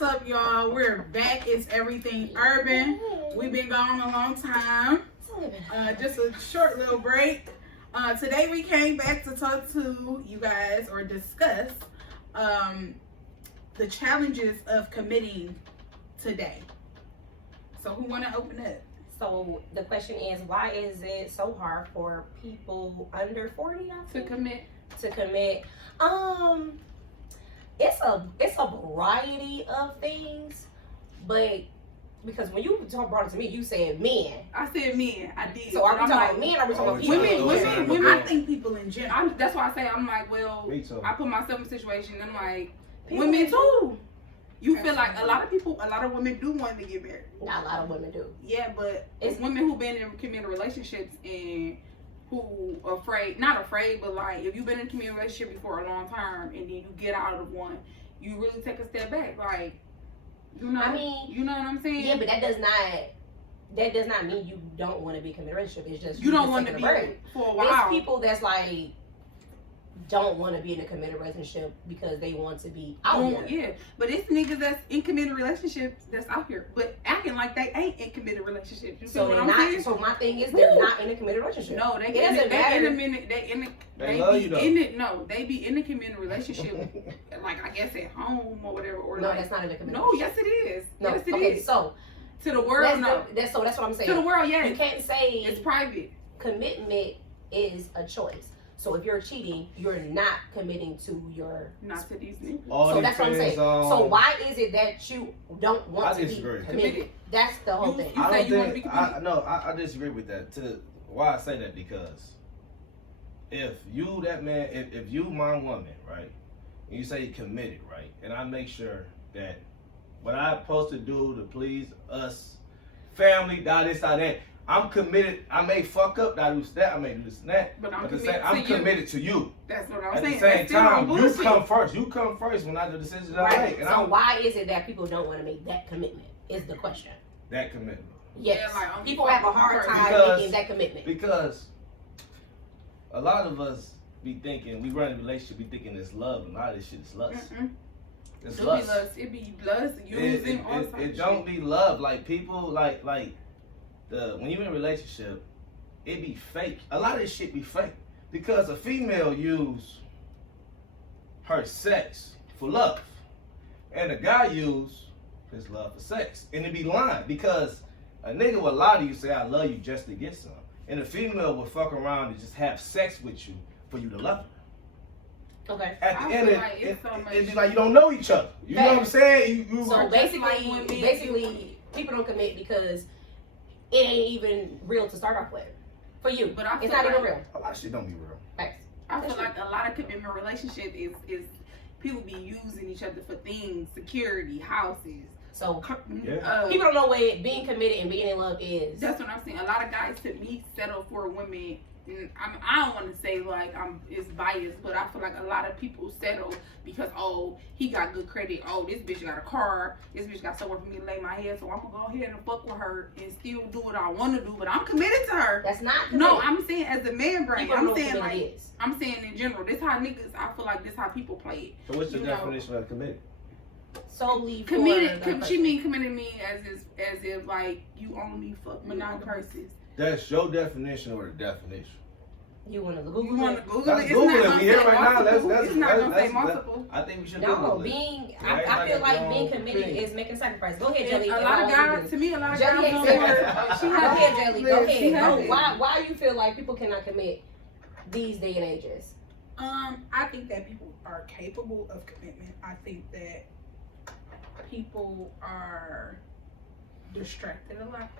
What's up, y'all? We're back. It's Everything Urban. We've been gone a long time. Just a short little break. Today we came back to talk to you guys or discuss the challenges of committing today. So who want to open up? So the question is, why is it so hard for people under 40 To commit. It's a variety of things, but because when you brought it to me, you said men. I said men. I did. So are we talking about men or are we talking about people? Women. I think people in general. That's why I say I'm like, well, I put myself in a situation. And I'm like, people women too. You feel like a lot of women do want to get married. Not a lot of women do. Yeah, but it's women who've been in committed relationships and who not afraid, but like if you've been in a committed relationship before a long time and then you get out of one, you really take a step back. Like, you know, you know what I'm saying? Yeah, but that does not mean you don't want to be in a committed relationship. It's just you don't want to be for a while. There's people that's like don't want to be in a committed relationship because they want to be out here. Yeah, but it's niggas that's in committed relationships that's out here, but acting like they ain't in committed relationships. You so what they're I'm not. saying? So my thing is, they're not in a committed relationship. No, they in it. No, they be in a committed relationship, like I guess at home or whatever. Or no, like, that's not in a committed. No, yes it is. No, yes it okay, is. So to the world, that's what I'm saying. To the world, yeah. You can't say it's private. Commitment is a choice. So if you're cheating, you're not committing to your. Not to these niggas. So that's what I'm saying. So why is it that you don't want to be committed? That's the whole thing. I disagree with that. Why I say that, because if you that man, if you my woman, right, and you say committed, right, and I make sure that what I'm supposed to do to please us, family, that. I'm committed. I may fuck up. I do that. I may do this and that. But I'm committed to you. That's what I'm saying. At the same time, you come first. You come first when I do the decisions I make. And so why is it that people don't want to make that commitment? Is the question. That commitment. Yes. Yeah, like, people have a hard time making that commitment. Because a lot of us be thinking, we run a relationship, be thinking it's love, and a lot of this shit is lust. It's lust. It be lust. Using all sorts of shit. It don't be love. Like people like. When you're in a relationship, it be fake. A lot of this shit be fake. Because a female use her sex for love. And a guy use his love for sex. And it be lying. Because a nigga will lie to you, say I love you just to get some. And a female will fuck around and just have sex with you for you to love her. Okay. At the end, it'd be like you don't know each other. You know what I'm saying? So basically, people don't commit because it ain't even real to start off with. For you. But it's not even real. A lot of shit don't be real. Thanks. I feel like a lot of commitment relationship is people be using each other for things, security, houses. So people don't know what being committed and being in love is. That's what I'm saying. A lot of guys to me settle for women. I don't want to say like it's biased, but I feel like a lot of people settle because he got good credit. This bitch got a car. This bitch got somewhere for me to lay my head. So I'm gonna go ahead and fuck with her and still do what I want to do. But I'm committed to her. That's not committed. No, I'm saying as a man brain. I'm saying in general. This how niggas. I feel like this how people play it. So what's the definition of committed? Solely committed. She mean committed me as if like you only fuck with one person. That's your definition or the definition? You want to Google it? Let's Google it. We here right now. It's not going to say multiple. I think we should Google it. I feel like being committed is making sacrifice. Go ahead, Jelly. A lot of guys, Jelly. Go ahead, Jelly. Go ahead. Why you feel like people cannot commit these day and ages? I think that people are capable of commitment. I think that people are distracted a lot.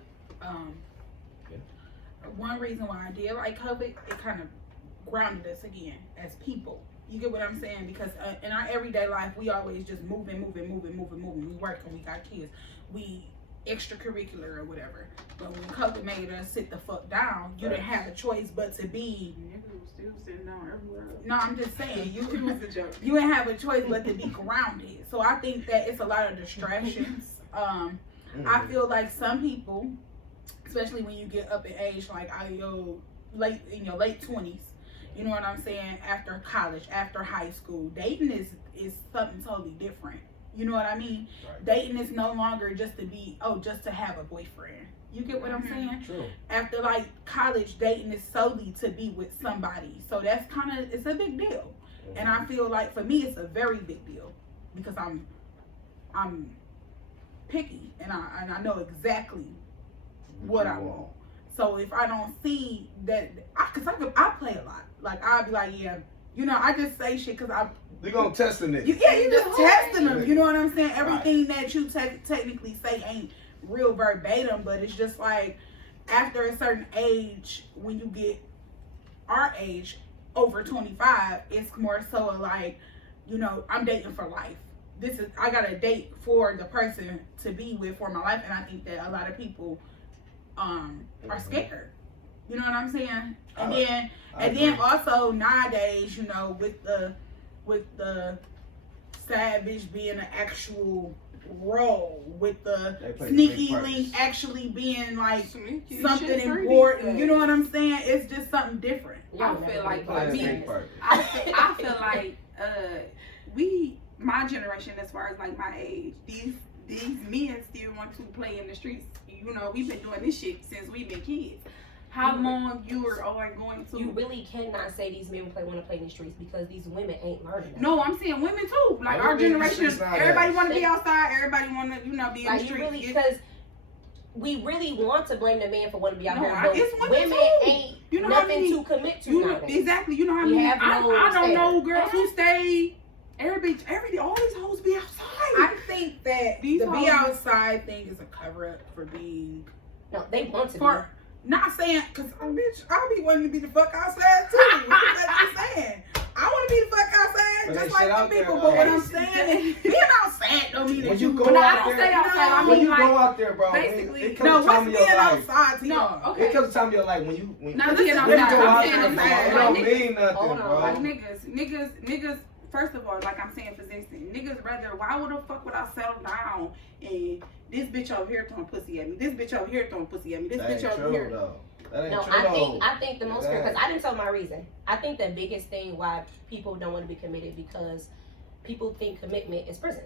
One reason why I did like COVID, it kind of grounded us again as people. You get what I'm saying? Because in our everyday life, we always just moving. We work and we got kids. We extracurricular or whatever. But when COVID made us sit the fuck down, you didn't have a choice but to be. Niggas still sitting down everywhere. No, I'm just saying you didn't have a choice but to be grounded. So I think that it's a lot of distractions. I feel like some people, especially when you get up in age, like in your late 20s, you know what I'm saying, after college, after high school, dating is something totally different. You know what I mean? Right. Dating is no longer just to have a boyfriend. You get what I'm saying? True. After like college, dating is solely to be with somebody. So that's it's a big deal. And I feel like for me, it's a very big deal because I'm picky and I know exactly what I want. So if I don't see that, cause I play a lot. Like I'll be like, yeah, you know, I just say shit cause You're gonna test it. you just testing them. You know what I'm saying? Everything that you technically say ain't real verbatim, but it's just like after a certain age, when you get our age, over 25, it's more so like, you know, I'm dating for life. I got a date for the person to be with for my life, and I think that a lot of people are scared. You know what I'm saying? And then also nowadays, you know, with the savage being an actual role, with the sneaky link actually being like something important. You know what I'm saying? It's just something different. I feel like I feel like my generation, as far as like my age, these men still want to play in the streets. You know, we've been doing this shit since we've been kids. How long you are going to? You really cannot say these men want to play in the streets because these women ain't learning that. No, I'm saying women too. Like our generation, everybody want to be outside. Everybody want to, be in the streets. Because we really want to blame the man for wanting to be out here. It's women ain't nothing to commit to nowadays. Exactly. You know how many? I don't know girls who stay. Every all these hoes be outside. I think that the be outside thing is a cover up for being. No, they want to be. Not saying, cause bitch, I'll be wanting to be the fuck outside too. What you saying? I want to be the fuck outside just like the people. But what I'm saying is, being outside don't mean that you go out there. When you go out there, bro, basically, it comes what's being outside to y'all? Okay. It comes to time of your life when you being outside. It don't mean nothing, bro. Like niggas. First of all, like I'm saying, for instance, niggas rather, why would the fuck would I settle down and this bitch over here throwing pussy at me, this bitch over here throwing pussy at me, this bitch over here. That ain't true, I think the most fair, because I didn't tell my reason. I think the biggest thing why people don't want to be committed because people think commitment is prison.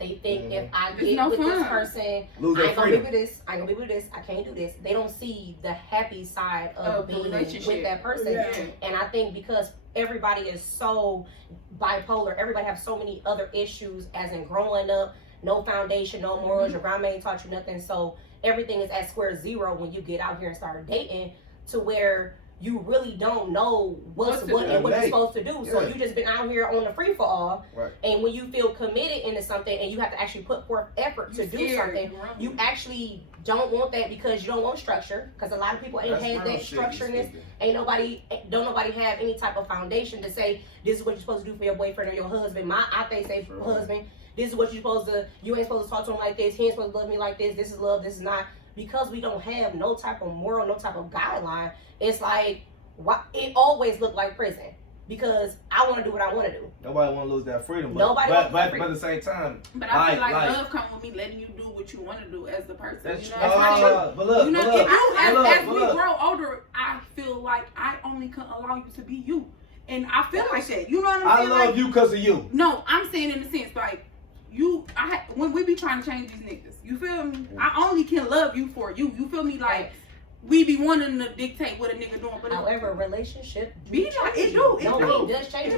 They think if I get with this person, I ain't gonna be with this, I ain't gonna be with this, I can't do this. They don't see the happy side of being with that person. Yeah. And I think because everybody is so bipolar, everybody have so many other issues, as in growing up, no foundation, no morals, your grandma ain't taught you nothing, so everything is at square zero when you get out here and start dating, to where you really don't know what's what and what you're supposed to do. So you just been out here on the free for all. Right. And when you feel committed into something and you have to actually put forth effort to do something, you actually don't want that because you don't want structure. Because a lot of people ain't had that structureness. Don't nobody have any type of foundation to say this is what you're supposed to do for your boyfriend or your husband. I think say husband, this is what you're supposed to. You ain't supposed to talk to him like this. He ain't supposed to love me like this. This is love. This is not. Because we don't have no type of moral, no type of guideline, it's like, it always looked like prison. Because I want to do what I want to do. Nobody want to lose that freedom. But at the same time. But I feel like love comes with me letting you do what you want to do as the person. That's you know, but look, as we grow older, I feel like I only can allow you to be you. And I feel like that. You know what I'm saying? I love you because of you. No, I'm saying in the sense, like, when we be trying to change these niggas, you feel me? I only can love you for you. You feel me? Like, we be wanting to dictate what a nigga doing, but however, a relationship it does change.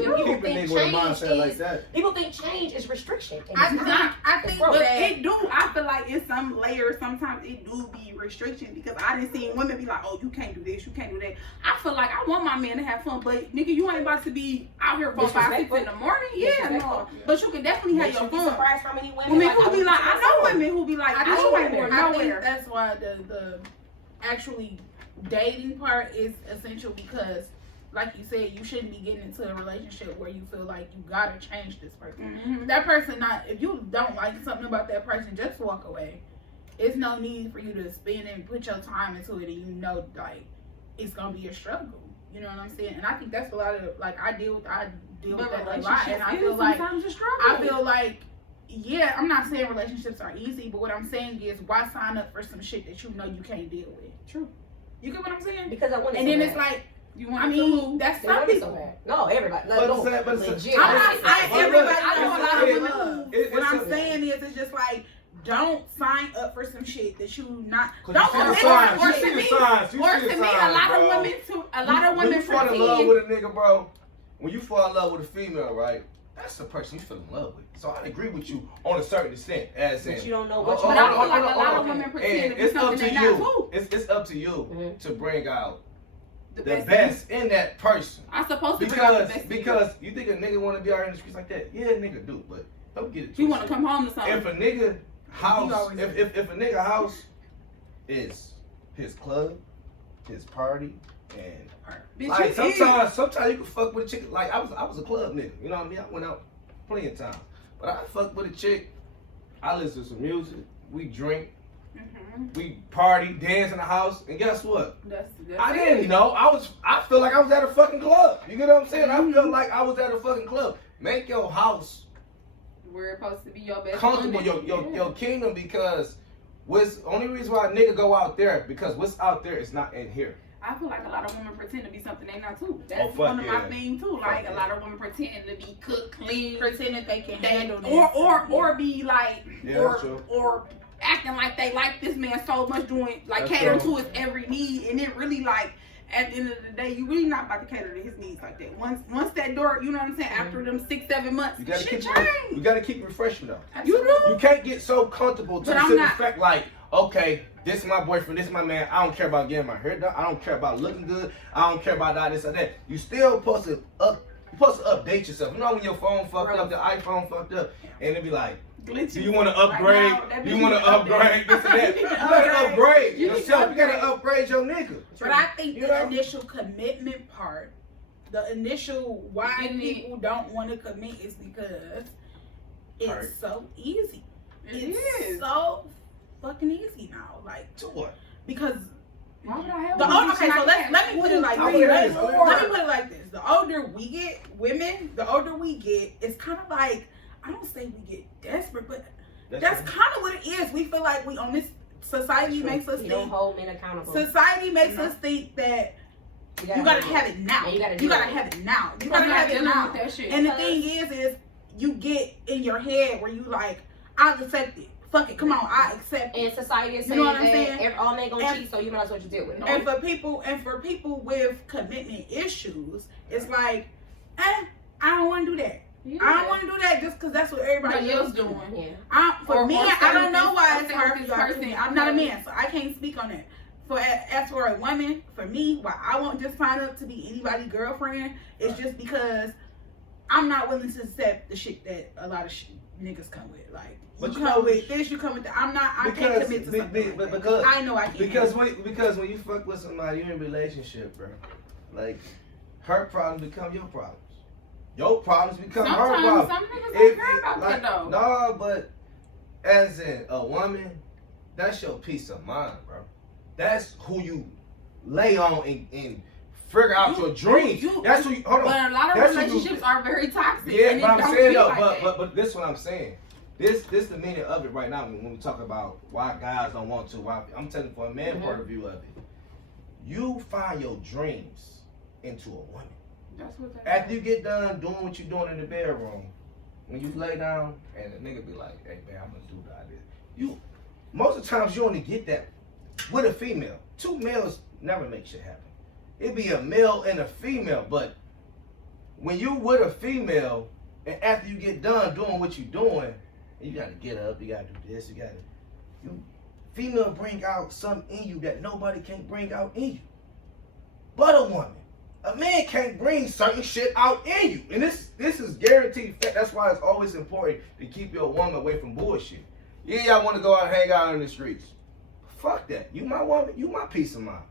People think change is restriction. I think, but it do. I feel like in some layers, sometimes it do be restriction because I done seen women be like, oh, you can't do this, you can't do that. I feel like I want my man to have fun, but nigga, you ain't about to be out here 4, 5, 6 in the morning. Yeah, no. But you can definitely have your fun. Surprised how many women who be like, I know women who be like, I ain't going nowhere. That's why the actually dating part is essential, because like you said, you shouldn't be getting into a relationship where you feel like you gotta change this person. That person, if you don't like something about that person, just walk away. It's no need for you to spend and put your time into it, and you know, like, it's gonna be a struggle. You know what I'm saying? And I think that's a lot of, like, I deal with that a lot, and I feel like yeah, I'm not saying relationships are easy, but what I'm saying is, why sign up for some shit that you know you can't deal with? True. You get what I'm saying? Because I want it. And then it's like, that's some people. No, everybody. But legit. I'm not saying everybody. It it's just like, don't sign up for some shit that you not. Cause Don't you see the commit signs. to You it. see the signs. You Or see to the me, signs, a lot bro. of women When you fall in love pretend. with a nigga, bro, when you fall in love with a female, right? That's the person you feel in love with. So I agree with you on a certain extent, as in. But you don't know what you But I feel like a lot of women pretend And to be it's up something to they're not you. too. It's up to you to bring out The the best in that person. I'm supposed to bring out the best. Because you think a nigga want to be out in the streets like that? Yeah, nigga do, but don't get it. You want to twisted. come home to something. If a nigga house, always if a nigga house is his club, his party, and Bitch, like you sometimes you can fuck with a chick. Like I was a club nigga, you know what I mean? I went out plenty of times, but I fuck with a chick. I listen to some music, we drink, we party, dance in the house, and guess what? That's I didn't know. I feel like I was at a fucking club. You get what I'm saying? I feel like I was at a fucking club. Make your house We're supposed to be your best comfortable, friend. your kingdom, because what's only reason why a nigga go out there, because what's out there is not in here. I feel like a lot of women pretend to be something they not too. That's fuck one of yeah. my things too. Like Fuck a lot of women pretend to be cook, clean, Pretend that they can they, handle this. or be like Yeah, that's true. or acting like they like this man so much, doing like That's catering true. to his every need, and it really like at the end of the day you really not about to cater to his needs like that. Once that door, you know what I'm saying, after them 6-7 months, You gotta shit keep change. you gotta keep refreshing though. You do. You can't get so comfortable to But the I'm simple not- fact like, okay, this is my boyfriend, this is my man. I don't care about getting my hair done. I don't care about looking good. I don't care about all this or that. You still supposed to update yourself. You know when your phone fucked up, the iPhone fucked up, and it be like, Glitchy. do you want to upgrade? Right now, that Do you bitch want need to upgrade this and that? You gotta upgrade You need to yourself. You gotta upgrade. upgrade your nigga. But I think You the know? initial commitment part, the initial why Getting it. people don't want to commit is because it's Right. so easy. It It's is. so fucking easy now. Like, To what? because Why would I have the one older, bitch okay, and so I let can't? me put it like I this. would Let have me more. put it like this. The older we get, women, the older we get, it's kind of like, I don't say we get desperate, but that's kind of what it is. We feel like we on this, society makes us You don't think, hold men accountable. society makes us think that you gotta have it now. Yeah, you gotta You do gotta it. have it now. You I'm gotta not have it dealing now. with that shit. And the thing is you get in your head where you like, I'll accept it. Fuck it, come on, I accept it. And society is You saying know what I'm that saying? all men gonna And- cheat, so you might as well just deal with it. And for people with commitment issues, it's like, I don't want to do that. Yeah. I don't want to do that just because that's what everybody else doing. Yeah. For Or me, stay I don't with know this- why or it's stay hard with for this y'all. person. I'm not a man, so I can't speak on that. As for a woman, for me, why I won't just sign up to be anybody's girlfriend is just because I'm not willing to accept the shit that a lot of niggas come with. Like, But you you come know- with this, you come with that. I can't commit to something like that. because I know I can't. Because when you fuck with somebody, you're in a relationship, bro. Like, her problems become your problems. Your problems become her Sometimes problems. some niggas don't care about that though. No, but as in a woman, that's your peace of mind, bro. That's who you lay on and figure out your dreams. That's who you, hold on. But a lot of That's what relationships are very toxic. Yeah, and but it I'm don't saying feel though, like that. but this is what I'm saying. This the meaning of it right now when we talk about why guys don't want to. Why I'm telling you from a man point of view of it. You find your dreams into a woman. That's what that After you get done doing what you're doing in the bedroom, when you lay down and the nigga be like, "Hey man, I'm gonna do that." You most of the times you only get that with a female. Two males never make shit happen. It be a male and a female, but when you with a female and after you get done doing what you're doing, you gotta get up, you gotta do this, female bring out something in you that nobody can bring out in you. But a woman. A man can't bring certain shit out in you. And this is guaranteed fact. That's why it's always important to keep your woman away from bullshit. Yeah, y'all want to go out and hang out in the streets. Fuck that. You my woman, you my peace of mind.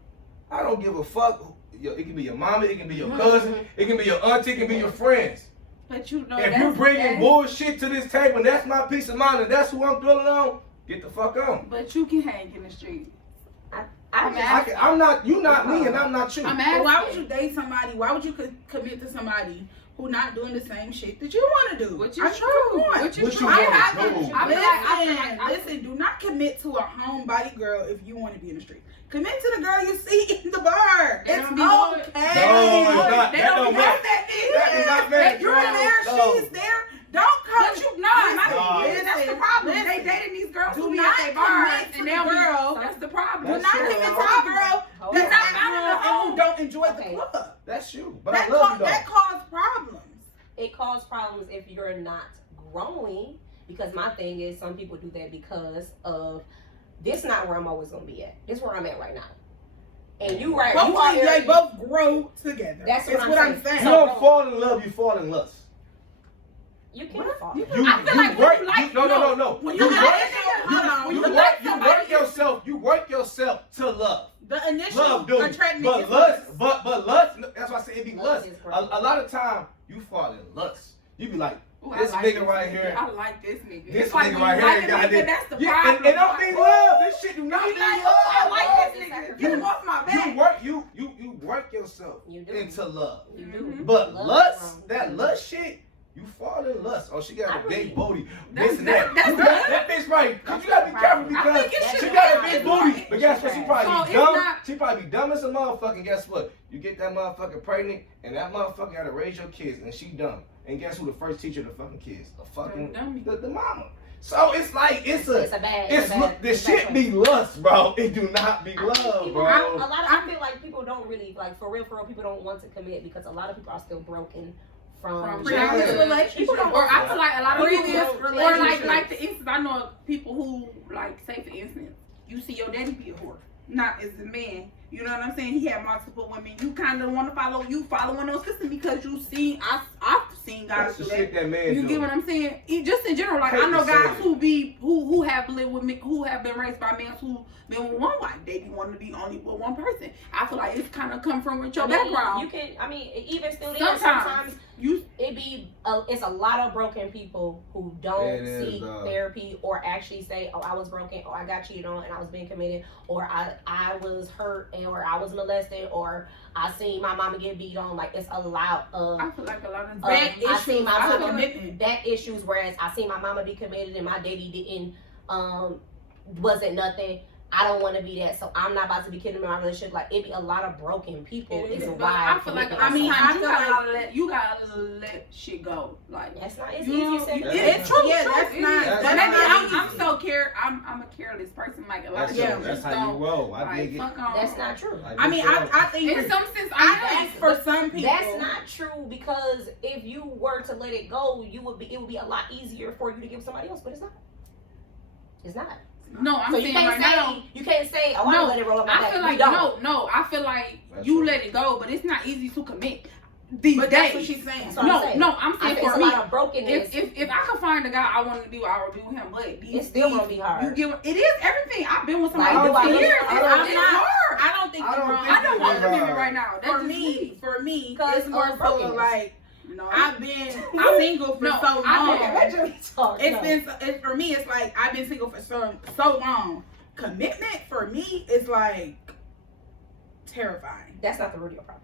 I don't give a fuck. It can be your mama, it can be your cousin, it can be your auntie, it can be your friends. But you know, If you bringing bullshit to this table and that's my peace of mind and that's who I'm dwelling on, get the fuck on. But you can hang in the street. I'm not, you not me and I'm not you. I'm But asking. why would you date somebody? Why would you commit to somebody who not doing the same shit that you want to do? Which I is mean, true. come on. Which is What true. you wanna I do? Listen, do not commit to a homebody girl if you want to be in the street. Commit to the girl you see in the bar. They It's don't be okay. going- No, it's not. They That don't don't be matter. That's that That is not is. fair. You're there, No. she's there. Don't come. But you, no, No. that's that's the problem. They dating these girls who be at their bars and they'll girl. That's the problem. Do not commit to a girl that's not found and who don't enjoy the club. That's you. But I love you though. That causes problems. It causes problems if you're not growing. Because my thing is, some people do that because of this. Not where I'm always gonna be at. This is where I'm at right now. And you right. Hopefully they both grow together. That's what I'm saying. You don't fall in love. You fall in lust. You can't fall. I feel like work. you like No. When You like yourself. You work yourself to love. The initial Love, dude. attractiveness. But lust. But lust. That's why I say it be lust. Lust is A lot of time you fall in lust. You be like, ooh, this like nigga right here. I like this nigga. This It's like nigga when right you here like a got nigga, this. that's the Yeah, problem. and don't be love. This shit do not You be like, love. I like this Love. nigga. Get him off my back. You work yourself You do. into love. You do. But Love lust, is wrong. that lust shit, you fall in lust. Oh, she got a big booty. That's- This and that. that's You good. got- That bitch right. Cause you gotta be careful I because think it she should got a be. big booty. But guess what? She probably So be it's dumb. not- She probably be dumb as a motherfucker. Guess what? You get that motherfucker pregnant, and that motherfucker gotta raise your kids, and she dumb. And guess who the first teacher of the fucking kids? The mama. So it's like It's a bad. the shit be lust, bro. It do not be love, bro. I feel like people don't really like for real. People don't want to commit because a lot of people are still broken from previous relationships. People don't. Or I feel like a lot of Previous people, or relationships. like the instance, I know people who like say for instance, you see your daddy be a whore, not as a man. You know what I'm saying? He had multiple women. You kind of want to follow. You following those systems because you see. I've seen guys That's the do shit that. that man You do. get what I'm saying? Just in general, like Hate I know to say guys it. who have lived with me, who have been raised by men who been with one wife. They be wanting to be only with one person. I feel like it's kind of come from with your background. You can. I mean, even still, Sometimes you. it be it's a lot of broken people who don't It is, seek therapy or actually say, oh, I was broken, or I got cheated on and I was being committed, or I was hurt, or I was molested, or I seen my mama get beat on. Like it's a lot of I feel like a lot of I seen my to mama commitment. back issues, whereas I seen my mama be committed and my daddy didn't wasn't nothing. I don't want to be that, so I'm not about to be kidding in my relationship. Like it be a lot of broken people. Is But why I feel like commitment is so hard. you gotta let shit go. Like That's not as you easy know, as saying. It's true. Yeah, that's not. That's That's maybe not I'm easy. so I'm a careless person. Like a lot of Yeah, people That's just how you don't. roll. I Like, dig it. fuck on. That's not true. I mean, I think In some sense, I think for some people That's not true because if you were to let it go, it would be a lot easier for you to give somebody else, but it's not. It's not. No, I'm So saying you can't right say now. you can't say, oh, No, I let it roll up my I back. feel We like don't. no. I feel like That's you right. let it go, but it's not easy to commit these But days. that's what she's saying. That's what I'm saying. No, I'm I saying think for it's me. a lot of brokenness. If I could find a guy I want to be with, I would be with him. But It's still gonna be hard. You give it is everything. I've been with somebody Like, for nobody- 10 years. I don't It's think- hard. I don't think I you're don't wrong. think I don't want you're commitment wrong. right now. That's For just me, it's Because more of so brokenness. like No, I'm single for No, so I long. It's for me. It's like I've been single for so long. Commitment for me is like terrifying. That's not the root of your problem.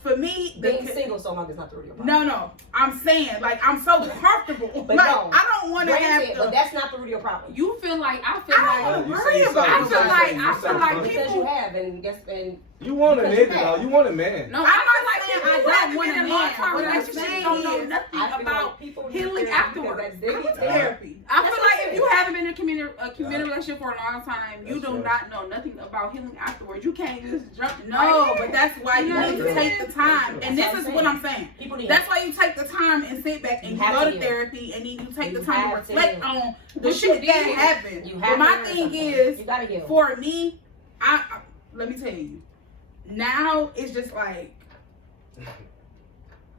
For me, Being single so long is not the root of your problem. No. I'm saying like I'm so comfortable. But like no. I don't want to have Granted, but to. that's not the root of your problem. You feel like I feel I like don't You worry say about something, it. I feel like Because people- you have, and guess, and You want a Because you nigga have. though. You want a man. no, I'm I not feel like saying people I who don't haven't want been a in man. long-term What I'm relationships saying don't know is, nothing I feel about like people need healing therapy afterwards. because they need therapy. I That's feel what like I'm if you saying. haven't been in a committed relationship for a long time, you That's do right. not know nothing about healing afterwards. You can't just jump. No, right but in. that's why you That's need to true. take the time. And That's this is what what I'm I'm saying. people need That's why you take the time and sit back and You you have go to to heal. therapy and then you take the You time to have to reflect heal. on the What shit you that did. happened. You But have my to learn thing something. is, you gotta heal. for me, I let me tell you, now it's just like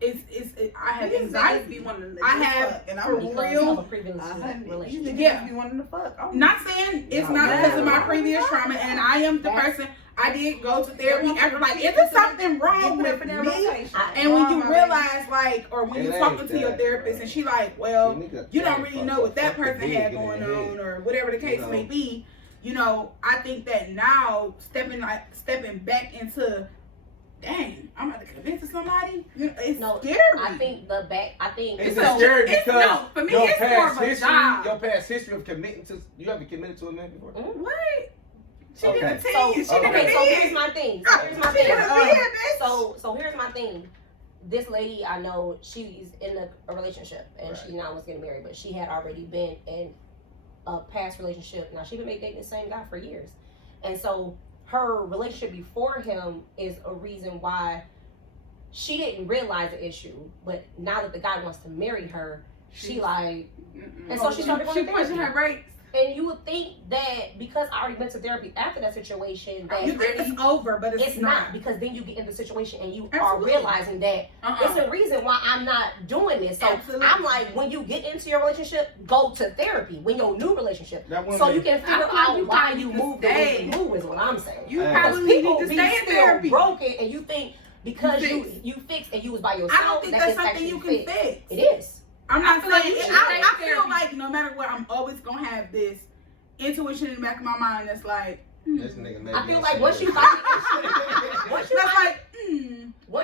I have anxiety. I have and for I'm Because real. of a previous relationship. Yeah. be wanting to fuck. Oh. Not saying it's No, not because of my no. previous trauma, and I am the That's- person. I did go to therapy after like, is there something wrong with me? And when you realize, like, or when you're It talking ain't to your that, therapist, bro. and she like, well, you don't really know what that person had in going the on, head. or whatever the case You know. may be. You know, I think that now stepping back into, dang, I'm about to commit to somebody. It's No, scary. I think It's So, scary it's- because no, for me, your it's more past of a history, job. your past history of committing to. You ever committed to a man before? What? She Okay. didn't So, tell you. She okay, didn't so tell here's you. my thing. She didn't see it, bitch. So here's my thing. this lady I know, she's in a relationship and she now was getting married, but she had already been in a past relationship. Now she been dating the same guy for years, and so her relationship before him is a reason why she didn't realize the issue. But now that the guy wants to marry her, she like, and so she started going to pushing therapy. her brakes. And you would think that because I already went to therapy after that situation, that You think it's over, but it's not, because then you get in the situation and you Absolutely. are realizing that it's a reason why I'm not doing this. So Absolutely. I'm like, when you get into your relationship, go to therapy. When your new relationship, so you can figure I out feel why like you you move the stay. way you move is what I'm saying. You Because probably need People to be stay in still therapy. broken, and you think because You you fixed and you was by yourself, I don't think that's it's something actually you can fixed. fix. It is. I'm I not feel like saying you should I stay feel therapy. like no matter what, I'm always gonna have this intuition in the back of my mind that's like, This nigga made I me feel upset. like once you find the issue, once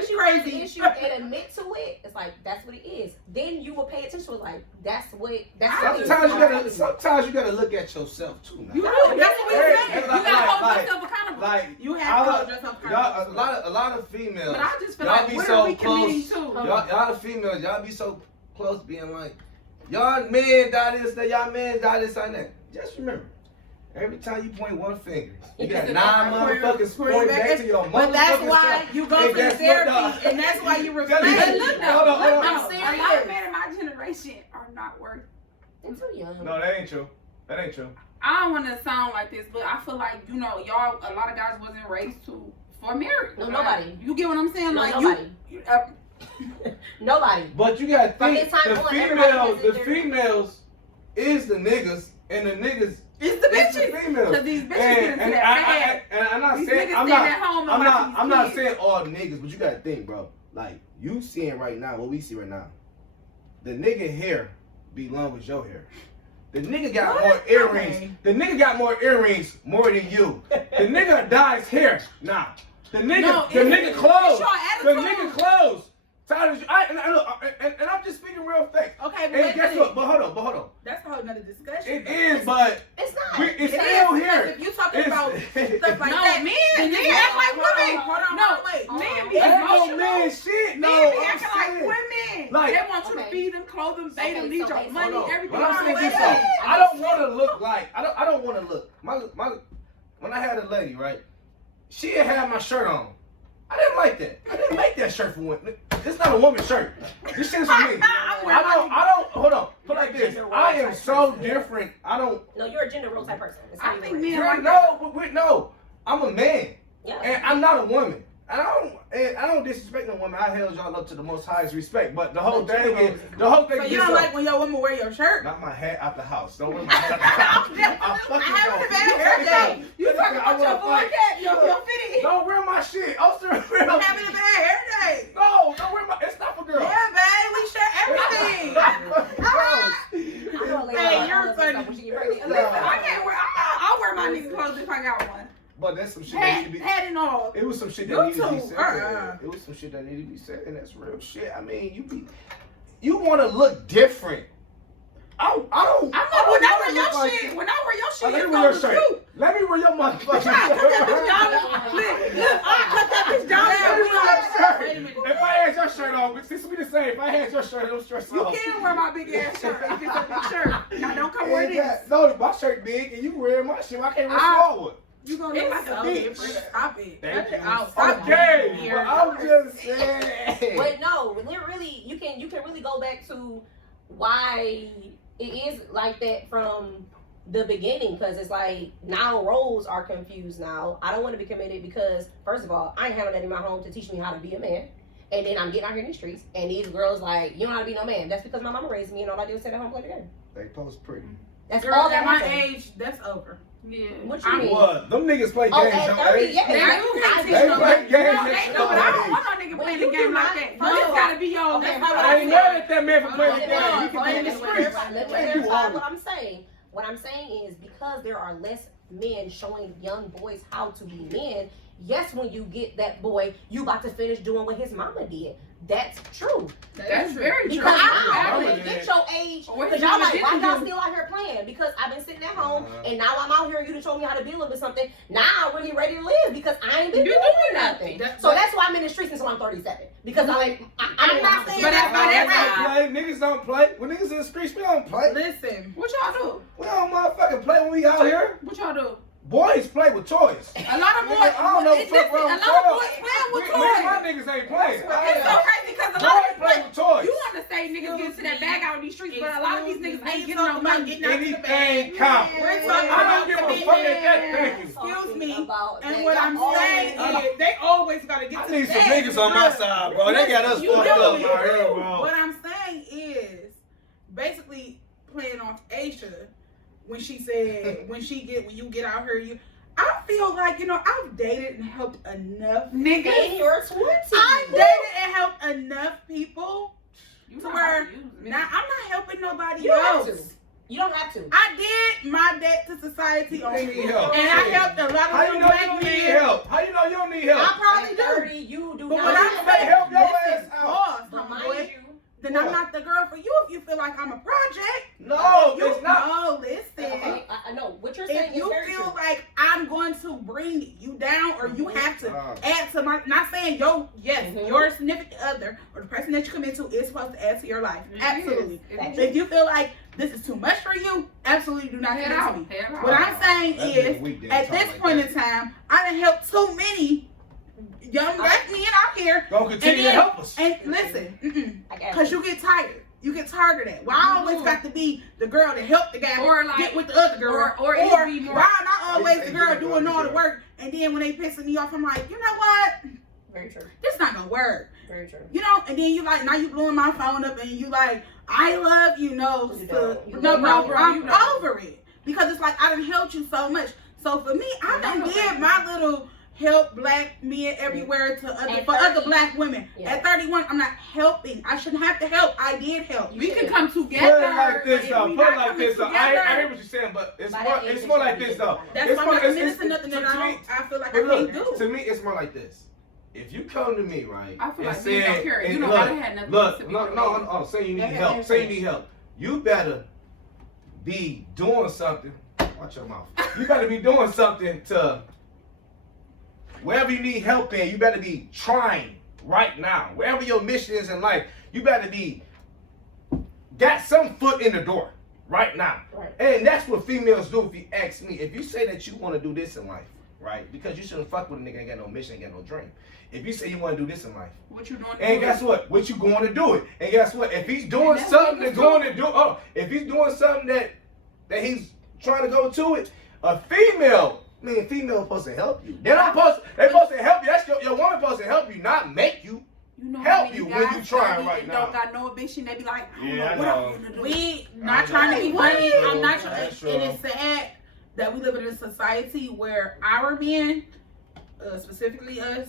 you find the issue and admit to it, it's like that's what it is. Then you will pay attention to it. Like that's what it is. Sometimes you gotta look at yourself too. Now. you do. That's what we're saying. You gotta hold yourself accountable. Like You have to hold yourself y'all, accountable. a lot of females. But I just feel y'all like be what so are we committing close. to? Y'all the females, y'all be so close being like, y'all men got this, that y'all men got this on that. Just remember, every time you point one finger, you got 9 motherfuckers pointing back to your motherfucking But that's why self. you go And to guess what, therapy, dog? and that's why you Look, reflect. hold on. No, I'm a lot serious. of men in my generation are not worth. I'm too young. No, that ain't true. That ain't true. I don't want to sound like this, but I feel like y'all. A lot of guys wasn't raised for marriage. No, Like, nobody. You get what I'm saying? No, Like nobody. you. Nobody. But you gotta From think this time the on, everybody females, is the in their- females is the niggas, and the niggas It's the is the bitches. females. Cause these bitches get into And that bag. I'm not These saying niggas I'm staying not at home and I'm watching not I'm these not kids. saying all niggas, but you gotta think, bro. Like you seeing right now, what we see right now, the nigga hair be long as your hair. The nigga got What? more earrings. Okay. The nigga got more earrings more than you. The nigga dyes hair. Nah. The nigga nigga clothes. The nigga clothes. And I'm just speaking real facts. Okay, but And guess what? But hold on. That's a whole nother discussion. It is, but It's not. it's It still is, here. because if you talking It's- about stuff like No, that, men then you act like women. Hold on, No, wait. men be Ain't no emotional. man shit. Men No, be I'm acting like saying. women. Like- they want you to Okay. feed them, clothe them, bathe them, Okay, need so your wait, money, Hold on. everything. But I'm saying this Wait. though. I don't want to look like I don't want to look. My when I had a lady, right? She had my shirt on. I didn't like that. I didn't make that shirt for women. It's not a woman's shirt. This shit's for me. I don't. Hold on. Put like this. I am so different. I don't. No, you're a gender role type person. It's how I you think work. men Yeah, like that. no. I'm a man, Yeah. and I'm not a woman. I don't disrespect no woman. I held y'all up to the most highest respect. But the whole thing is, So you don't like when your woman wear your shirt? not my hat out the house. Don't wear my hat out the house. I haven't a bad hair day. You talking about your forehead, your fitted. Don't wear my shit. I'm still I'm having a bad hair day. No, don't wear my. It's not for girls. Yeah, babe, we share everything. I'm gonna let Hey, her you're know funny. when she get pregnant. Listen, I can't wear. I'll wear my nigga clothes if I got one. But that's some shit that need to be. Head and all. It was some shit You that needed to be too. said. It was some shit that needed to be said, and that's real shit. I mean, you want to look different. I don't. When I wear your shit, when I wear your shit, Let it's me wear your on the shirt. suit. Let me wear your motherfucking Look, I cut that bitch down. Let me wear your shirt. Wait a minute. If I had your shirt on, this would be the same. If I had your shirt, don't stress You out. can wear my big ass shirt if it's a big shirt. Now don't come wear this. No, my shirt big, and you wear my shit. I can't wear small one. You gonna look like It's a so bitch. different. Stop it. Thank you. I'll stop Okay, here. but I'm just saying. But no, really, you can really go back to why it is like that from the beginning, because it's like now roles are confused. Now I don't want to be committed because first of all, I ain't having that in my home to teach me how to be a man, and then I'm getting out here in the streets and these girls like, you don't know how to be no man. That's because my mama raised me and all I do is sit at home and play the game. They post pretty. That's Girl, all that at my happens. age, that's over. Yeah. What you mean? What? Them niggas play Oh, games at your 30, age. yeah. They I- do I- teach They no play no, games they next do, but I don't door. want no nigga When playing you the do game not- like that. first It's of gotta be your. Okay, That's hold how on. I I ain't feel. mad at that man for playing the Wait a game. minute, He can wait be a in the minute, streets. let me Hey, you clarify old. what I'm saying. What I'm saying is because there are less men showing young boys how to be men, yes, when you get that boy, you about to finish doing what his mama did. That's true. That's very true. Because I Mama didn't did. get your age. Or what Because your y'all mama like, why didn't y'all do. still out here playing? Because I've been sitting at home and now I'm out here and you done told me how to deal with something. Now I'm really ready to live because I ain't been You're doing doing nothing. nothing. So that's why I'm in the streets until I'm 37. Because I'm not saying But that's not everybody. everybody. Niggas don't play. When niggas in the streets, we don't play. Listen, What y'all do? We don't motherfucking play when we out here. What y'all do? Boys play with toys. A lot of boys. I don't know Listen, what the fuck a wrong lot of with boys playing with Me and my toys. niggas ain't playing. It's so crazy because a lot Boys of play with toys. you want to say niggas get to that bag out in these streets, but a lot of these niggas ain't getting no money. Anything counts. We're talking I about don't give a fuck at that. Thank you. Excuse me. About And that. what I'm Y'all saying always- is, they always gotta get I to need the some bag. niggas on my side, bro. They got us You fucked do. up out here, bro. What I'm saying is, basically playing off Aisha when she said, when you get out here, I feel like, I've dated and helped enough Niggas. In your 20s. I dated and helped enough people You to know where how to use me. now I'm not helping nobody You don't have else. to. You don't have to. I did my debt to society on You need help. and I helped a lot of How you little know you black don't need men. help? How you know you don't need I help? probably At do. 30, you do But not when have I'm to. saying, help your listen, ass out. pause, But homeboy, mind you, then What? I'm not the girl for you if you feel like I'm a project. No, You it's not. no, listen. okay, I know what you're saying If is you very feel true. like I'm going to bring you down or you have to Uh. add to my, not saying Mhm. your significant other or the person that you commit to is supposed to add to your life. It Absolutely. is. Thank If you feel like this is too much for you, absolutely do not Head commit to out. me. Head out. What I'm saying That is, nigga weak, then, at talk this like point that. in time, I done helped too many young black men out here. Don't continue to then- help us. And listen, I got because you get tired. You get tired of that. Well, I always got to be the girl to help the guy Or like- get with the other girl. or it be more- why am I always the girl Hey, doing all the girl. work? And then when they pissing me off, I'm like, you know what? Very true. This not gonna work. Very true. And then you like, now you blowing my phone up and you like, I love you, no, You so- don't. You no, love bro, me, I'm you know. over it. Because it's like, I done helped you so much. So for me, I done No, no, did my little help black men everywhere to At for other 30, black women. yeah. At 31, I'm not helping. I shouldn't have to help. I did help. We can come together. Put it like this, but though. if we Put it not like coming this, though. I together- hear what you're saying, but it's By more. that age, It's more it's like gonna this, be though. different. That's It's why I'm more- not it's- committed to it's- nothing to that me- I feel like But I can't look, do. to me, it's more like this. If you come to me, right, I feel and like men don't say, care. You and know, look, I done had nothing look, to be no, with no, men. no, say you need Okay, help. Say you finish. need help. You better be doing something. Watch your mouth. You better be doing something to wherever you need help in. You better be trying right now. Wherever your mission is in life, you better be got some foot in the door right now. Right. And that's what females do. If you ask me, if you say that you want to do this in life, right? Because you shouldn't fuck with a nigga ain't got no mission, ain't got no dream. If you say you want to do this in life, What you doing? and guess what? What you going to do it? And guess what? If he's doing that's something what to going to do, if he's doing something that he's trying to go to it, a female supposed to help you. They're supposed to help you. That's your woman supposed to help you, not make you. You know help how you many when guys you trying study right and now. Don't got no ambition. They be like, I don't Yeah, I know what know. I'm gonna do. We I not trying to be know. funny. That's I'm not true. trying. That's And it's sad that we live in a society where our men, specifically us,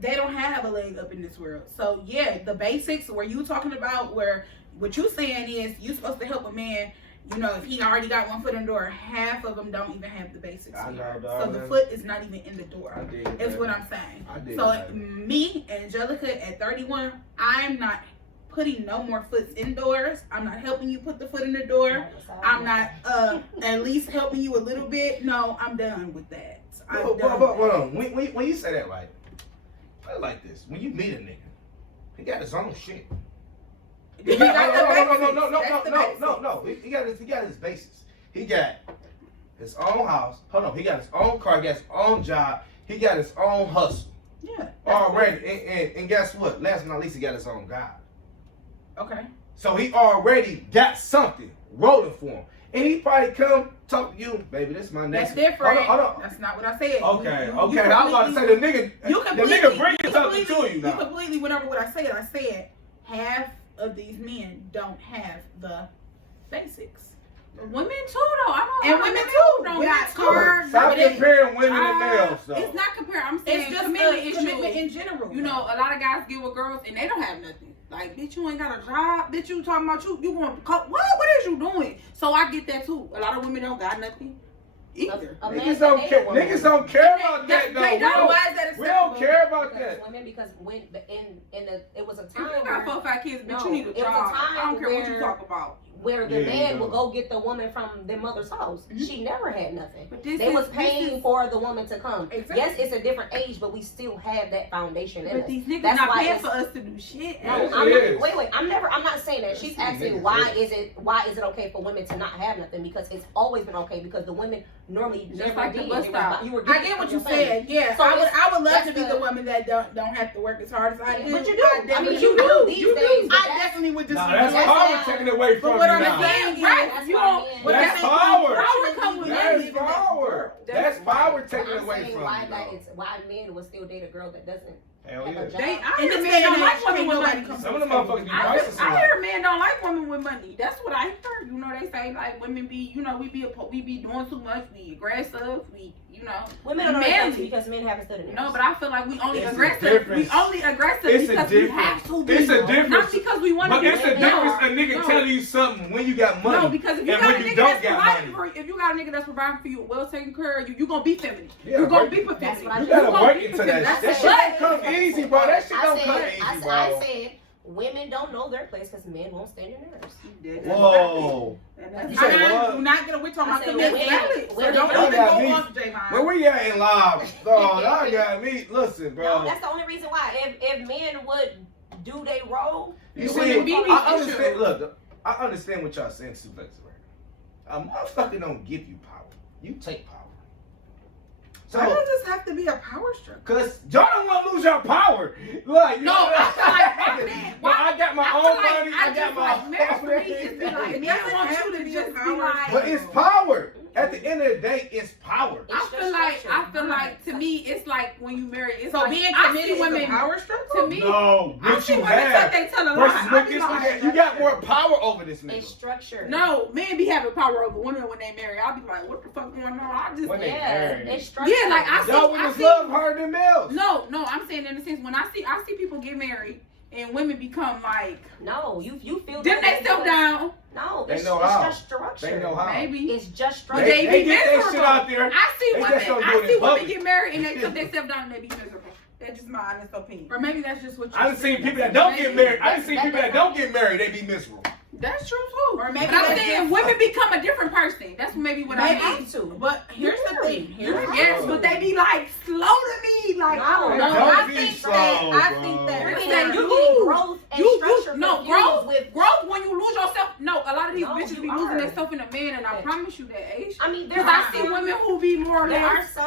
they don't have a leg up in this world. So yeah, the basics where you talking about, where what you saying is you supposed to help a man. If he already got one foot in the door, half of them don't even have the basics. I know, here. dog. So the foot is not even in the door. I dig Is that. what I'm saying. I dig So that. me, Angelica, at 31, I'm not putting no more foots indoors. I'm not helping you put the foot in the door. I'm not at least helping you a little bit. No, I'm done with that. I'm done with that. Hold on. When you say that, right? Play it like this. When you meet a nigga, he got his own shit. You got the basics. No. He got his basis. He got his own house. Hold on. He got his own car. He got his own job. He got his own hustle Yeah. already. And guess what? Last but not least, he got his own God. Okay. So he already got something rolling for him. And he probably come talk to you, baby. This is my next. That's different. Hold on. That's not what I said. Okay. You Okay. I was about to say the nigga. The nigga bringing something to you You now. completely went over what I said. I said half of these men don't have the basics. Women too, though. I don't. And women too don't got cars. Stop but it- comparing women and males, though. It's not compared. I'm saying It's just commitment a issue. commitment in general. You know, a lot of guys get with girls and they don't have nothing. Like, bitch, you ain't got a job. Bitch, you talking about you want what? What is you doing? So I get that too. A lot of women don't got nothing. either. A man Niggas can don't date a care. woman. Niggas don't care about that though. They don't. Why is that We don't acceptable? care about Because that. women, because when it was a If time you got 4 or 5 kids, bitch, No, you need a it was a job. I time don't care what you where- talk about. where the Yeah, man no. would go get the woman from their mother's house. Mhm. She never had nothing. But this They is, was this paying is- for the woman to come. Exactly. Yes, it's a different age, but we still have that foundation in But us. these niggas That's not why paying it's- for us to do shit. No, Yes, I'm it not, is. wait. I'm not saying that. She's These asking niggas why is. is it okay for women to not have nothing? Because it's always been okay because the women normally Just never like the did. bus It was stop. about- you were I getting get it what from you your family. said. Yeah, So I would love that's to be the woman that don't have to work as hard as I do. But you do. I I mean, definitely you do these You days. do. but I that's- definitely would Nah, disagree. that's That's power not- taken away from what you I'm now. saying, Right, That's you what don't- I mean. But That's saying power. Power come with That's men. power. That's power taken I'm away saying from why you. that though. it's why men will still date a girl that doesn't Hell have yeah. a job. They, I In hear this men day don't and like age, women can't with nobody money. come Some of them motherfuckers be priceless. I hear men don't like women with money. That's what I heard. You know, they say like women be, you know, we be doing too much. We aggressive. We, you know, Women don't manly. understand because men haven't stood in No, theirs. but I feel like we only It's a aggressive. difference. We only aggressive It's a because we difference. have to be. It's a Not difference. because we want to But be. it's a difference a nigga No. telling you something when you got money. No, because if you and got a when you nigga don't that's got providing money. for, if you got a nigga that's providing for you, well taking care of you, you gonna be feminine. Yeah, you gonna right. be That's feminine. what I You just- gotta gonna work be into feminine. that. That That's shit it. don't come easy, bro. That shit don't come easy, I bro. said women don't know their place because men won't stand in theirs. Whoa. And You that's said it. what? Do not get. We're talking I about said commitment. women- So women don't don't even got go me. off, Javon. Where we at in live? Dog, y'all got me. Listen, bro. No, that's the only reason why. If men would do their role, You The see, women be I these understand. issues. Look, I understand what y'all saying, Suplex right now. A motherfucker don't give you power. You take power. Why So, does this have to be a power struggle? cause y'all don't want to lose your power. Like, No, I feel like why men- But I got my I own feel like money. I got just my like marriage for me just be own. like, It men doesn't want have you to to be just a be power like. But it's power. At the end of the day, it's power. It's I just feel like structure. to me it's like when you marry. It's So like, being I committed see is women a power struggle? to me. No, I what see you women have that they tell a versus lie. I what be this like, nigga. You got more power over this it's nigga. structure. No, men be having power over women when they marry. I'll be like, what the fuck going on? I just When they Yeah, married. it's structure. Yeah, like, I Y'all I women's see- love harder than males. no, I'm saying in the sense when I see people get married and women become like No, you feel then that they step down. No, They it's, know it's how. just structure. They know how. Maybe It's just structure. But they They be get that miserable. shit out there. I see They women. just don't do I it in see women public. get married and they step down and they be miserable. That's just my honest opinion. Or maybe that's just what you're I done seen saying. people that don't get married. I done seen That- people that don't get married. They be miserable. That's true too. Or maybe But I'm that's saying just- women become a different person. That's maybe what I Maybe. mean. have to. But here's the thing. Yes, but they be like slow to me. Like I don't No, know. Don't I be think slow, that I bro. think that You're You're getting, saying you're you- getting growth and You structure no confused growth. with. Growth when you lose yourself. No, a lot of these No, bitches you be losing are. themselves in a man, and I Yeah. promise you that age. I mean, Because I see women who be more or there are less.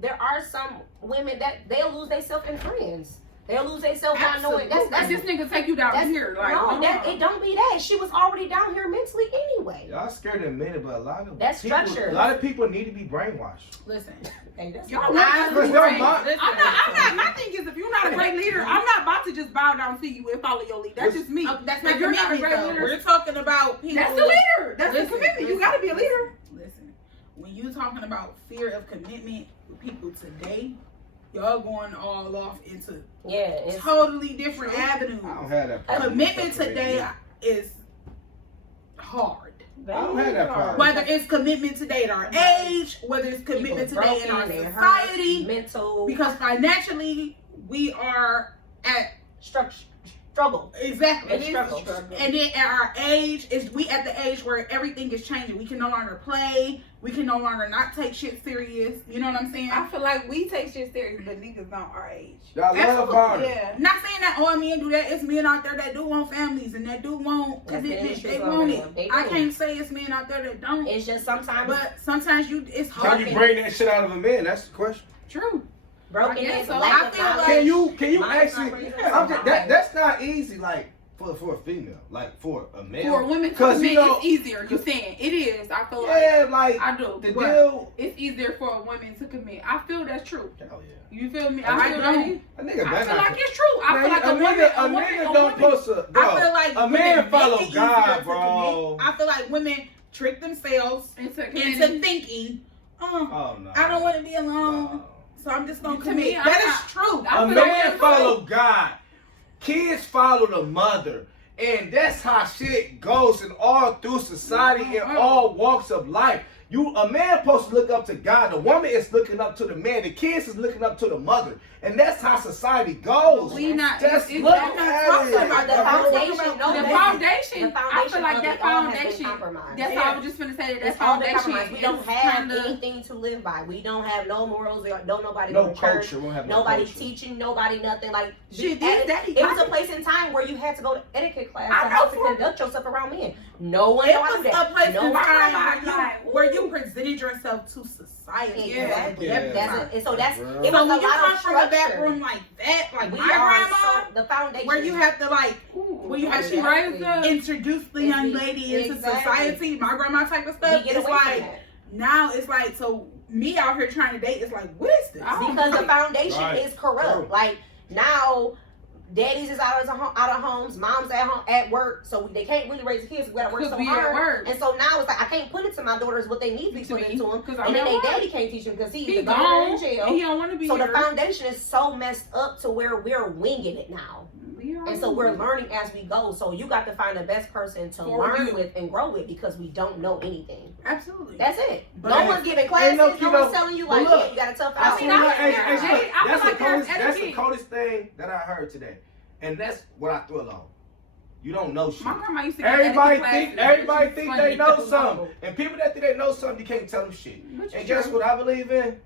there are some women that they'll lose themselves in friends. They'll lose themselves not knowing. That's this nigga take you down that's here. Like no, that it don't be that. She was already down here mentally anyway. Y'all scared to admit it, but a lot of That's people, structure. A lot of people need to be brainwashed. Listen. Hey, that's Y'all not- want I- us to Because be they're friends. not- Listen. I'm not. My thing is, if you're not a great leader, I'm not about to just bow down to you and follow your lead. That's just me. That's If not you're not a commitment, great though. leader, We're talking about people. that's the leader. That's Listen, the commitment. You listen, got to be a leader. Listen, when you talking about fear of commitment with people today, y'all going all off into Yeah, it's totally different avenues. I don't have that problem. Commitment today is hard. I don't have that problem. Whether it's commitment today at our age, whether it's commitment People today in our broken, they're hurt, society, mental because financially we are at structure, struggle. exactly. It's struggle. And then at our age, we at the age where everything is changing. We can no longer play. We can no longer not take shit serious. You know what I'm saying? I feel like we take shit serious, but niggas don't our age. Y'all love Absolutely, harder. Yeah. Not saying that all men do that. It's men out there that do want families and that do want That's the commitment. industry They for want them. it. They I do. can't say it's men out there that don't. It's just sometimes But sometimes it's How hard. you bring that shit out of a man? That's the question. True. brokenness, I guess so. lack I of feel knowledge. like- Can you Mine's not actually? reason. I'm just, that's not easy. Like for a female, like for a male. For women to 'Cause, commit, you know- it's easier. You saying it is? I feel like Yeah, like I do. the But deal. it's easier for a woman to commit. I feel that's true. Hell yeah. You feel me? I I feel don't. that. A nigga I better feel not. like it's true. I feel like a nigga don't post a. Bro, I feel like a women man make follow it easier God, to bro. commit. I feel like women trick themselves into into thinking, Oh no. I don't want to be alone, No. so I'm just gonna To commit. me, I'm That not- is true. I A feel man like- follow God. Kids follow the mother. And that's how shit goes in all through society in all walks of life. A man supposed to look up to God. The woman is looking up to the man. The kids is looking up to the mother. And that's how society goes. We not. Just it's look not at it. about the foundation. No, The the foundation. I foundation feel like of that it all has been foundation. compromised. That's all I was just gonna say. That It's all been foundation. compromised. We don't is have kinda- anything to live by. We don't have no morals. Don't nobody No go to church. culture. We don't have no Nobody culture. teaching nobody nothing. Like Shit, at- daddy, it was a place in time where you had to go to etiquette class I to how know to for- conduct yourself around men. No one It know how was to do that. a place No in one- time where you presented yourself to society. Exactly. Yeah. That's it. And so that's it. So Was So a when you lot come of from a structure. background like that, like We my are grandma, the foundation. where you have to like Where you have she to raised us. introduce the young lady into Exactly. society, my grandma type of we stuff. get It's away from like that. now it's like so me out here trying to date. It's like what is this? I don't Because the think- foundation Right. is corrupt. True. Like now, daddies is out of homes, moms at home at work, so they can't really raise kids. We gotta work Could so be at hard. work. And so now it's like I can't put it to my daughters what they need to be To put me, into them, 'cause and I'm then at they work. daddy can't teach them because He he's gone. gone in And jail. he don't want to be So the here. foundation is so messed up to where we're winging it now. And so we're Mm-hmm. learning as we go. So you got to find the best person to For learn you. with and grow with because we don't know anything. Absolutely. That's it. But no one's giving classes. no, No, you one's know, telling you but like, look, yeah, you got to tough it I out. mean, That's I feel the like there's that's the etiquette. coldest thing that I heard today. And that's what I threw along. You don't know shit. My grandma used to get Everybody etiquette think classes. everybody It's think funny. they know something. And people that think they know something, you can't tell them shit. But And you guess true. what I believe in?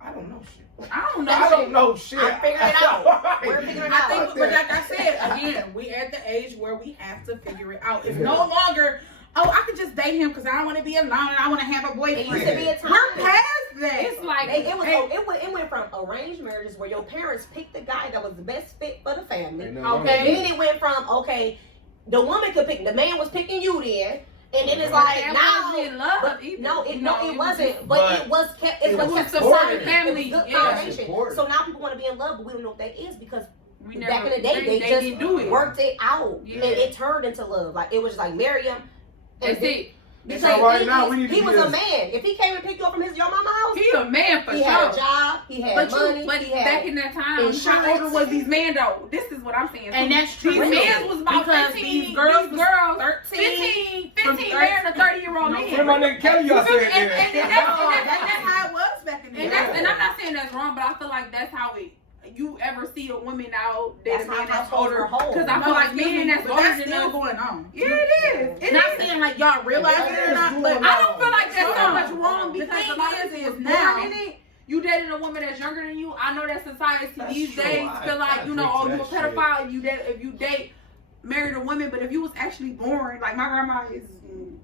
I don't know shit. I don't know. I don't know shit. I'm figuring it out. We're figuring it I out. think, but like I said, again, we at the age where we have to figure it out. It's no longer, oh, I could just date him because I don't want to be alone and I want to have a It boyfriend. used to be a time. We're past that. It's like It went from arranged marriages where your parents picked the guy that was the best fit for the family. Ain't nothing wrong Okay, with then it went from okay, the woman could pick, the man was picking you then, and then it's But like that now. wasn't in love But either. no, You it know, wasn't. was But it was kept. It it was was kept supported. Family, It was good yeah. foundation. That's important. So now people want to be in love, but we don't know what that is because we back never, in the day they didn't just do it. worked it out, Yeah. and it turned into love. Like it was just like marry him. That's it. Because So right now, we need to he be was a this- man. If he came and picked you up from your mama house, He a man for he sure. had a job, he had But money, but he had back in that time, how insurance. older was these men though? This is what I'm saying. And that's true. These men was about Because 15. these girls was 13, 15 from marrying a 30-year-old No, man. Where my nigga Kelly y'all said And that. that's how it was back in the And day. that's, and I'm not saying that's wrong, but I feel like that's how it. You ever see a woman now date That's a man how that's households older? are whole. Because I feel like men that's but older that's than still us. going on. Yeah, it is. Not saying like y'all realize it or not, but I don't feel like that's so Hold much on. wrong The because thing a lot of is people was now- born in it. You dated a woman that's younger than you. I know that society That's these true. days I- feel like I you know, agree oh, to you a that pedophile. If you date married a woman, but if you was actually born like my grandma is,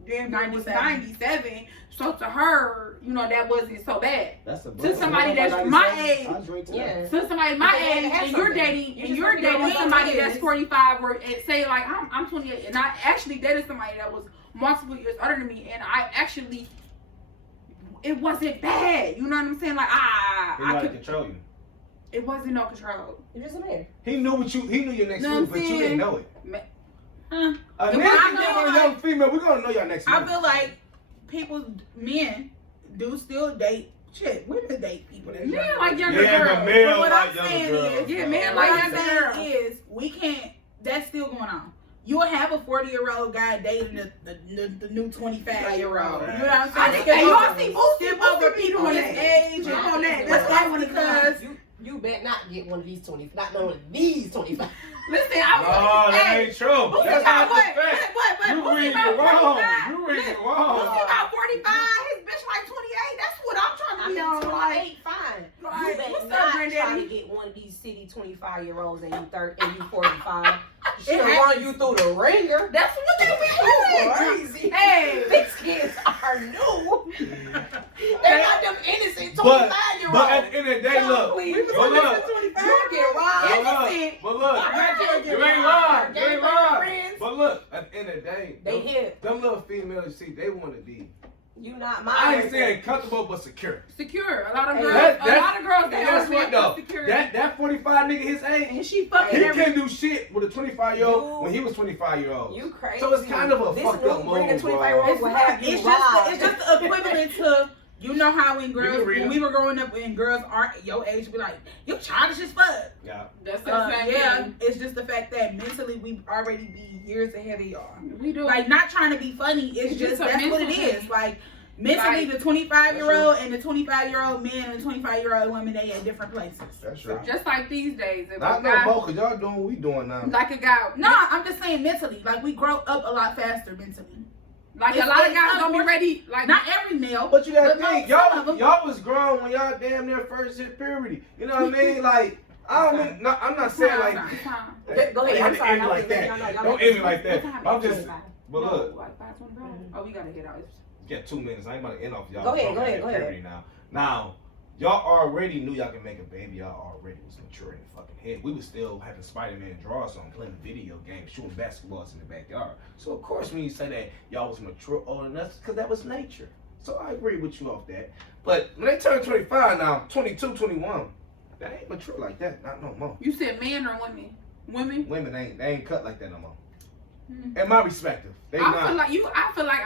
damn, 97. So to her, you know, that wasn't so bad. That's a To somebody that's my age, Yeah. so somebody my But they had to age, have and you're something. dating, You and just you're have to know dating what somebody it that's is. 45, or and say like I'm 28, and I actually dated somebody that was multiple years older than me, and I actually, it wasn't bad. You know what I'm saying? Like He I wanted to could, control you. it wasn't no control. You're just a man. He knew your next Know move, what but I'm you didn't saying? know it. Huh? A But nigga I can feel get with a like- young female, we're gonna know your next move. I feel like men do still date shit. Women date people that Men like younger Yeah, girls. but men But what like I'm younger saying girls. is- Yeah, man, What like I'm younger girls. saying is, we can't. That's still going on. You will have a 40-year-old guy dating the new 25-year-old. You know what I'm saying? Hey, y'all see skip over people doing his that. age. Come and on, that. That's because You bet not get one of these 20. Not one of these 25. Listen, No, I that hey, ain't true. Boosie That's got not what? the fact. What? You Boosie reading got it wrong. 45. You reading it Boosie wrong. got 45. His bitch like 28. That's what I'm trying to I be mean, on. Like, 28, fine. Like, You bet what's up, not try granddaddy? to get one of these city 25-year-olds and you 30 and you 45. She'll It run you through the ringer. that's what they be doing. Crazy. Hey, These kids are new. They're not them innocent But 25-year-olds. at the end of the day, look. Please. But look. You get robbed. But look. You ain't lying. You ain't lying. But look, at the end of the day, They hit. them little females, see, they want to be. You not mine. I ain't saying comfortable, but secure. secure. A lot of Hey, girls. that- a lot of girls. And They guess are what though? secure. That 45 nigga his age, and she fucking he every. can't do shit with a 25-year-old You- when he was 25-year-old. You crazy. So it's kind of a this fucked up bringing move, 25-year-olds will have you It's robbed. just the equivalent to. You know how when girls, can read when them. we were growing up, when girls aren't your age, be like, "You childish as fuck." Yeah. That's the same Yeah, thing. it's just the fact that mentally we already be years ahead of y'all. We do. Like not trying to be funny, it's It's just just a that's what it mental is. thing. Like Mentally, the 25-year-old and the 25-year-old men and the 25-year-old women, they at different places. That's right. Just like these days. If Not a no guy, more, because y'all doing what we doing now. like a guy. No, I'm just saying mentally. Like, we grow up a lot faster mentally. Like It's- a lot of it's guys gonna be unfortunate. ready. Like Not every male. But you gotta But think, some of them- y'all was grown when y'all damn near first hit puberty. You know what I mean? Like, I don't mean, no, I'm not saying like. It's time. Go ahead. I'm Don't sorry. end it like that. Don't end it like that. I'm just, but No, look, like 5:25. Oh, we gotta get out. yeah, 2 minutes. I ain't about to end off y'all. Go ahead, talking go ahead. puberty Now, y'all already knew y'all could make a baby. Y'all already was mature in the fucking head. We was still having Spider-Man drawers on, playing video games, shooting basketballs in the backyard. So of course, when you say that y'all was mature older than us, because that was nature. So I agree with you off that. But when they turn 25 now, 22, 21, they ain't mature like that. Not no more. You said men or women? Women. Women they ain't cut like that no more. Hmm. In my perspective, they I not. feel like you. I feel like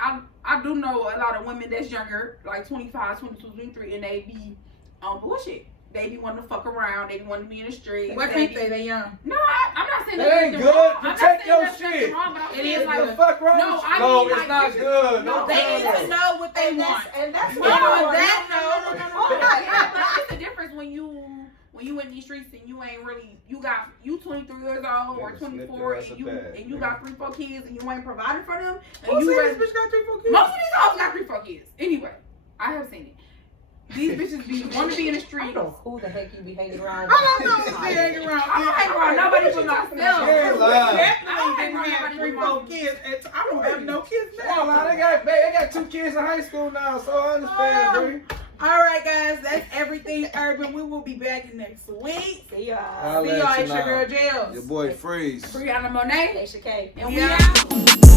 I do know a lot of women that's younger, like 25, 22, 23, and they be on bullshit. They be wanting to fuck around. They be wanting to be in the street. What can't they? They young. No, I'm not saying That there's ain't nothing good. wrong. I'm not Protect saying your there's nothing shit. wrong, but I'm It saying is like, What the fuck wrong No, with you? I No, mean, it's like, not this is- good. no, They Don't need do to that. know what they And want. that's No, what it's the difference when you in these streets and you ain't really you 23 years old or Nigga, 24 snip and your ass you a got 3-4 kids and you ain't providing for them and Who you said ready, this bitch got 3, 4 kids? most of these hoes got 3-4 kids. Anyway, I have seen it. These bitches want to be in the I street. don't know who the heck you be hanging around with. I don't know if they hanging around. I don't hang around nobody but myself. Yeah, lie. Definitely didn't have 3, 4 kids. I don't have no kids Hell, now. they got 2 kids in high school now, so I understand, bro. All right, guys, that's everything urban. We will be back next week. See y'all. I'll See let y'all. you It's your know. girl Jails. Your boy Freeze. Brianna Monet. Keisha K. And We we out. out.